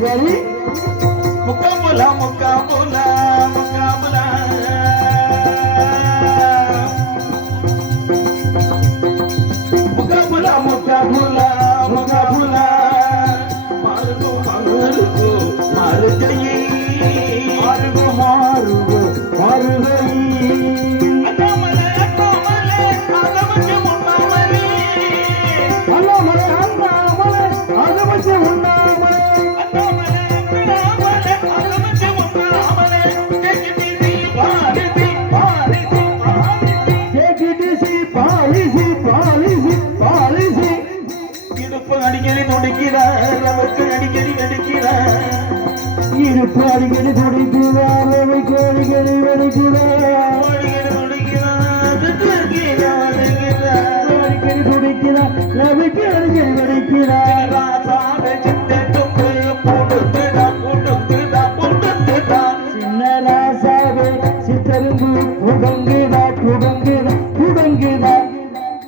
முருகாரி முக்காமுலா முக்காமுலா முக்காமுலா முக்காமுலா முக்காமுலா முக்காமுலா மாறுகோ மாறுகோ மாறுகையே மாறுகோ மாறுகோ மாறுகை அண்ணாமலை அண்ணாமலை ஆகமச்சு முன்னாமலே அண்ணாமலை அண்ணாமலை ஆகமச்சு உண்ணாமலை அண்ணாமலை அண்ணாமலை ஆகமச்சு முன்னாமலே கேக்கிட்டி பாரிசி பாரிசி பாரிசி கேக்கிடிசி பாலிசி பாலிசி பாலிசி இடுப்பு அடிக்கடி துடிக்கிறார் நமக்கு அடிக்கடி அடிக்கிறார் இருப்பு அடிக்கடி துடிக்கிறார் அவைக்கு அடிக்கடி வெடிக்கிறார் அடிக்கடி துடிக்கிறார் அடிக்கடி துடிக்கிறார் அவைக்கு அடிக்கடி வெடிக்கிறார் சின்ன ராசாவே சித்தரும்பு புடங்குதா புடங்குதா புடங்குதா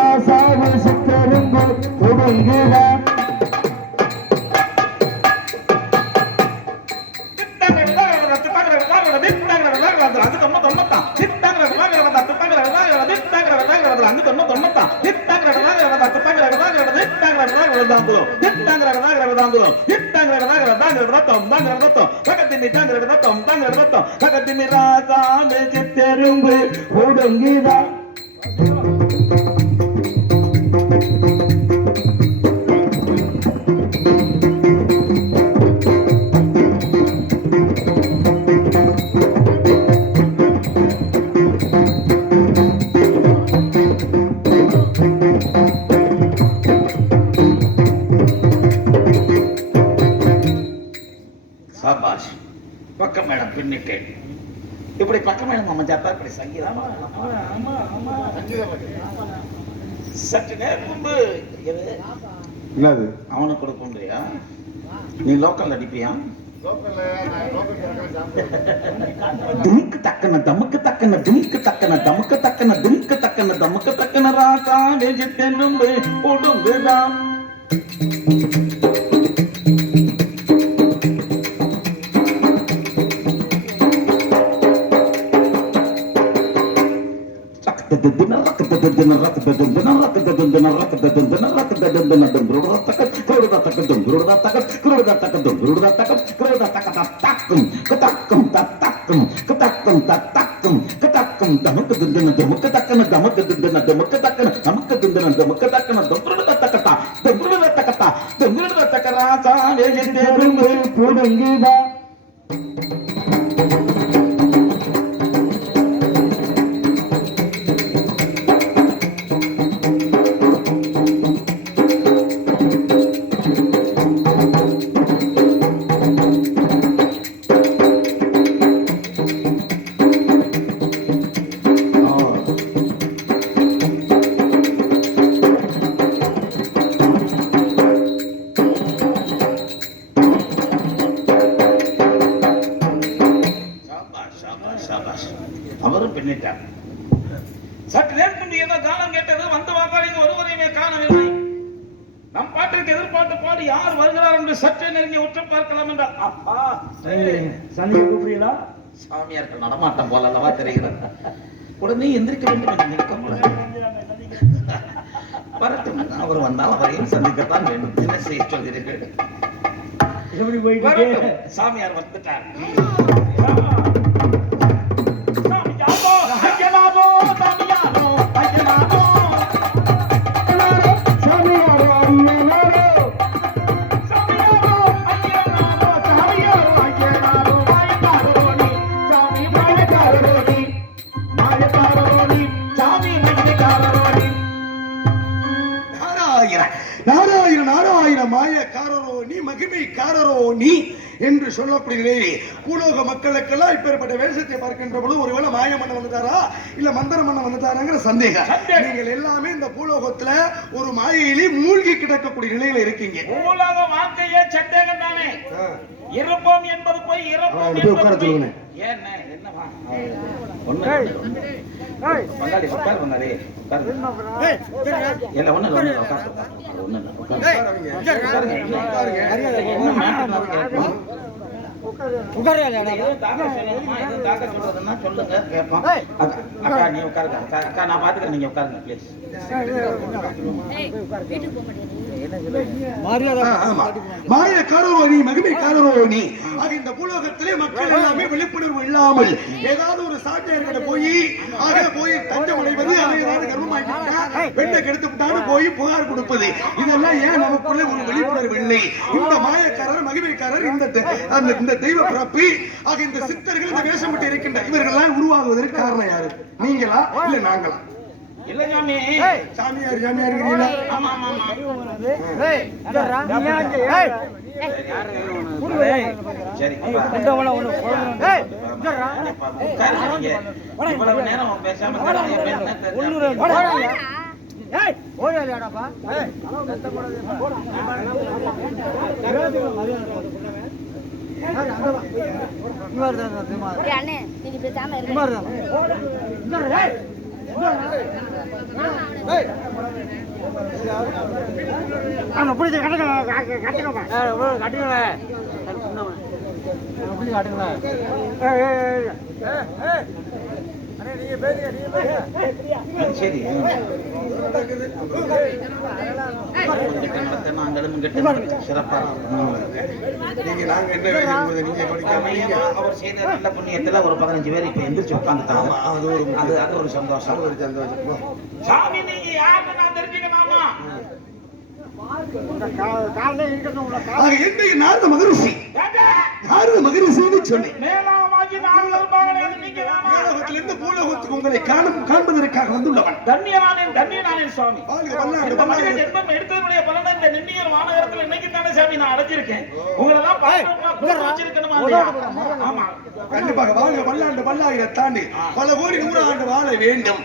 ராசாவே சித்தரும்பு புடங்குதா சித்தரும்பு புடங்குதா சாபாஷ் பக்கம் மேடம் பின்னிட்டு இப்படி பக்கம் மேடம் அமைஞ்சாத்தா இப்படி சங்கீதம் சற்று நேரம் முன்பு என்னது அவனுக்கு கொடுக்கலையா நீ லோக்கல் அடிப்பியா துணிக்கு தக்கன தமக்கு தக்கன துணிக்கு தக்கன தமக்கு தக்கன துணிக்கு தக்கன தமக்கு தக்கன ராசா வெஜித்தென்னும் கொடுங்குதான் புடங்குதா அவரும் பின்னிட்டார். சற்று நேரத்துக்கு ஏதோ காலம் கேட்டது வந்து வாக்காளிங்க ஒருவரையுமே காணவில்லை. நம் பாட்டிற்கு எதிர்பார்த்து பாடி யார் வருகிறார் என்று சற்றே நெருங்கி உற்று பார்க்கலாம் என்றார். அப்பா சனியை கூப்பிடுறீங்களா? சாமியார்கள் நடமாட்டம் போல அல்லவா தெரிகிறது. உடனே எந்திரிக்க வேண்டும் என்று நினைக்க வரட்டும், அவர் வந்தால் அவரையும் சந்திக்கத்தான் வேண்டும். என்ன செய்ய சொல்கிறீர்கள்? சாமியார் வந்துட்டார். நாராயண நாராயண மாயக்காரரோ நீ மகிமைக்காரரோ நீ என்று சொல்லக்கூடிய பூலோக மக்களுக்கெல்லாம் இப்பேற்பட்ட வேஷத்தை பார்க்கின்ற பொழுது ஒருவேளை மாய மன்ன வந்துட்டாரா இல்ல மந்திர மன்ன வந்துட்டாராங்கிற சந்தேகம். நீங்கள் எல்லாமே இந்த பூலோகத்துல ஒரு மாயையிலே மூழ்கி கிடக்கக்கூடிய நிலையில இருக்கீங்க. பூலோக வாழ்க்கையே சந்தேகம் தானே. இருப்போம் என்பது போய் இறப்போம். ஏண்ணே என்னவா ஒண்ணு பங்காளி உட்காரு பங்காளி உட்காரு இல்ல ஒண்ணு இல்ல உட்காரு ஒண்ணு இல்ல உட்காருங்க என்ன மேட்டர் சொல்லுங்க கேட்போம். அக்கா நீ உட்காருங்க அக்கா நான் பாத்துக்கிறேன் நீங்க உட்காருங்க ப்ளீஸ். மாயக்காரரோ நீ மகிமைக்காரரோ நீ. ஆக இந்த பூலோகத்திலே மக்கள் எல்லாமே விழிப்புணர்வு இல்லாமல் ஏதாவது ஒரு சாட்டியார்கிட்ட போய் தஞ்சம் அடைவது, ஏதாவது கர்மமாக்கிட்டா பெண்ணை கெடுத்து விட்டான்னு போய் புகார் கொடுப்பது, இதெல்லாம் ஏன் நமக்குள்ள ஒரு விழிப்புணர்வு இல்லை? இந்த மாயக்காரர் மகிமைக்காரர் இந்த தெய்வ பிறப்பு ஆக இந்த சித்தர்கள் இந்த வேஷம் விட்டு இருக்கின்ற இவர்கள்லாம் உருவாகுவதற்கு காரணம் யாரு? நீங்களா இல்ல நாங்களா? இல்ல சாமி சாமியார் இருக்கிறீங்களா? ஆமா ஆமா ஆமா சரி இவ்வளவு நேரம் பேசாம அண்ணே நீங்க பேசாம சரி சிறப்பா அவர் செய்த நல்ல புண்ணியத்துல ஒரு 15 பேர் இப்ப எந்திரிச்சு உட்காந்துட்டாங்க. அது ஒரு சந்தோஷம். சாமி நீங்க யாருன்னு நான் தெரிஞ்சுக்கலாமா? நாரத மகரிஷி சொன்னேன். மேலோகத்திலிருந்து பூலோகத்துக்கு உங்களை காண்பதற்காக வந்துள்ளவன் தன்யனானேன் சுவாமி. இந்த மனித ஜென்மம் எடுத்ததுடைய பலனை இந்த நின்னியர் வானகரத்தில் இன்னைக்கு தானே சாமி நான் அடைஞ்சிருக்கேன். உங்களெல்லாம் வச்சிருக்கணுமா? ஆமா கண்டிப்பாக வாழ்க பல்லாயிரம் தாண்டி பல கோடி 100 ஆண்டு வாழ வேண்டும்.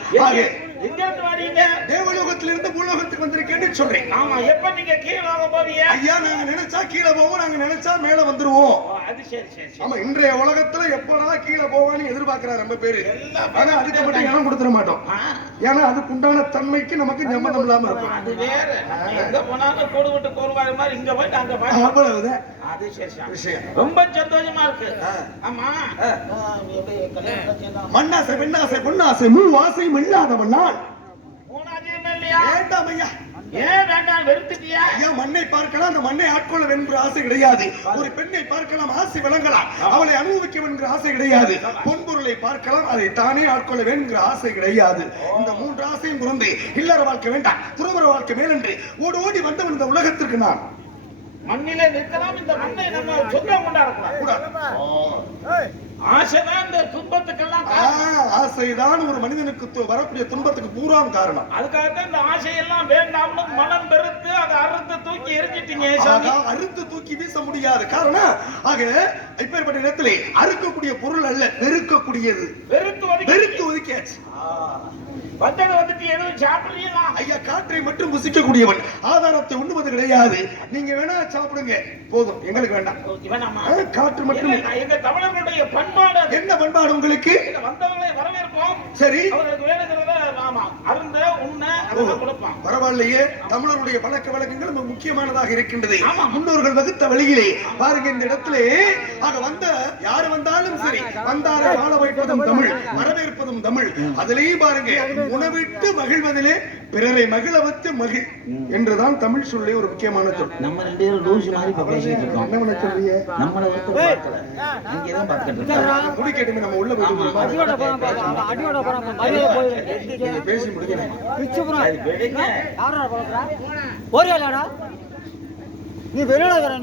எங்க இருந்து வரீங்க? தேவலோகத்திலிருந்து பூலோகத்துக்கு வந்திருக்கேன்னு சொல்றேன். ஆமா எப்ப நீங்க கீழே வாங்க போவீங்க? ஐயா நாங்க நினைச்சா கீழே போவோம், நாங்க நினைச்சா மேல வந்துருவோம். அது சரி. ஆமா இன்றைய உலகத்துல எப்படா கீழே போவான்னு எதிர்பார்க்கிறார் ரொம்ப பேரு. ஆனா அதுக்கு மட்டும் இடம் கொடுத்துட மாட்டோம். ஏன்னா அதுக்கு உண்டான தன்மைக்கு நமக்கு ஞாபகம் இல்லாம இருக்கும். அது வேற. எங்க போனாலும் கோடு விட்டு கோருவாரு மாதிரி இங்க போயிட்டு அங்க போய் அவ்வளவுதான். அது சரி விஷயம். ரொம்ப சந்தோஷமா இருக்கு. ஆமா மண்ணாசை பெண்ணாசை பொன்னாசை மூவாசை இல்லாதவன் நான். வேண்டாம் ஐயா. ஏன் வேண்டாம்? வெறுத்துட்டியா? ஐயா மண்ணை பார்க்கலாம், அந்த மண்ணை ஆட்கொள்ள வேண்டிய ஆசை கிடையாது. ஒரு பெண்ணை பார்க்கலாம், ஆசை விளங்கலாம், அவளை அனுபவிக்க வேண்டிய ஆசை கிடையாது. பொன்பொருளை பார்க்கலாம், அதை தானே ஆட்கொள்ள வேண்டிய ஆசை கிடையாது. இந்த 3 ஆசையும் புரிந்து இல்லற வாழ்க்கை வேண்டாம், துறவற வாழ்க்கை மேலென்று ஓடி வந்தவன் இந்த உலகத்திற்கு நான். மண்ணிலே நிற்கலாம், இந்த மண்ணை நம்ம சொந்தம் கொண்டாடக்கூடாது. ஆசைதான் இந்த துன்பத்துக்கெல்லாம் ஆசைதான் ஒரு மனிதனுக்கு வரக்கூடிய துன்பத்துக்கு பூராம் காரணம். அதுக்காகத்தான் இந்த ஆசையெல்லாம் வேண்டாம்னு மனம் பெருத்து அதை அறுத்து தூக்கி எரிஞ்சிட்டீங்க. அறுத்து தூக்கி வீச முடியாது. காரணம் ஆக இப்பேற்பட்ட இடத்திலே அறுக்கக்கூடிய பொருள் அல்ல, வெறுக்கக்கூடியது. வெறுத்து ஒதுக்கியாச்சு. வந்தது வந்துட்டு எதுவும் சாப்பிடுறீங்களா? ஐயா காற்றை மட்டும் புசிக்கக்கூடியவன், ஆதாரத்தை உண்ணுவது கிடையாது. நீங்க வேணா சாப்பிடுங்க போதும், எங்களுக்கு வேண்டாம். காற்று மட்டும். எங்க தமிழர்களுடைய பண்பாடு என்ன பண்பாடு உங்களுக்கு? வந்தவங்களை வரவேற்போம். சரி அவர்களுக்கு வேணுங்கிறத அருந்த உண்ண அதெல்லாம் கொடுப்போம். பரவாயில்லையே. தமிழருடைய பழக்க வழக்கங்கள் ரொம்ப முக்கியமானதாக இருக்கின்றது. முன்னோர்கள் வகுத்த வழியிலே பாருங்க இந்த இடத்திலே ஆக வந்த யாரு வந்தாலும் சரி, வந்தாரை வாழ வைப்பதும் தமிழ், வரவேற்பதும் தமிழ். அதிலேயும் பாருங்க உணவிட்டு மகிழ்வதிலே பிறரை மகிழ வைத்து மகிழ் என்றுதான் தமிழ் சொல்லே ஒரு முக்கியமான சொல். நம்ம 2 பேரும் லூசு மாதிரி பேசிட்டு இருக்கோம். என்ன பண்ண சொல்றீங்க? நம்மள வந்து பார்க்கல, அங்கே தான் பார்த்துட்டு இருக்கோம். குடி கேட்டு நம்ம உள்ள போய் பேசி முடிக்கிறேன். நீ வெளியில